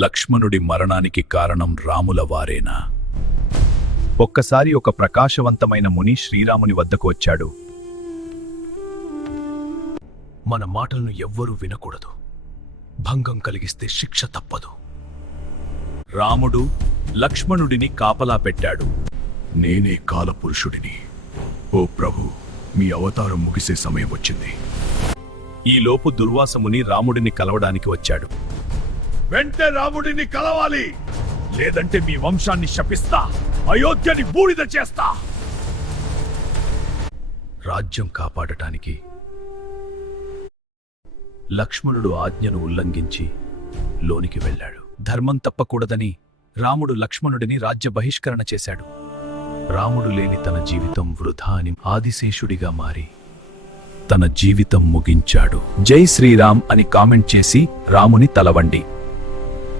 లక్ష్మణుడి మరణానికి కారణం రాముల వారేనా? ఒక్కసారి ఒక ప్రకాశవంతమైన ముని శ్రీరాముని వద్దకు వచ్చాడు. మన మాటలను ఎవ్వరూ వినకూడదు. భంగం కలిగిస్తే శిక్ష తప్పదు. రాముడు లక్ష్మణుడిని కాపలా పెట్టాడు. నేనే కాలపురుషుడిని. ఓ ప్రభు, మీ అవతారం ముగిసే సమయం వచ్చింది. ఈలోపు దుర్వాసముని రాముడిని కలవడానికి వచ్చాడు. వెంటనే రాముడిని కలవాలి, లేదంటే మీ వంశాన్ని శపిస్తా, అయోధ్యని బూడిద చేస్తా. రాజ్యం కాపాడటానికి లక్ష్మణుడు ఆజ్ఞను ఉల్లంఘించి లోనికి వెళ్ళాడు. ధర్మం తప్పకూడదని రాముడు లక్ష్మణుడిని రాజ్య బహిష్కరణ చేశాడు. రాముడు లేని తన జీవితం వృధా అని ఆదిశేషుడిగా మారి తన జీవితం ముగించాడు. జై శ్రీరామ్ అని కామెంట్ చేసి రాముని తలవండి.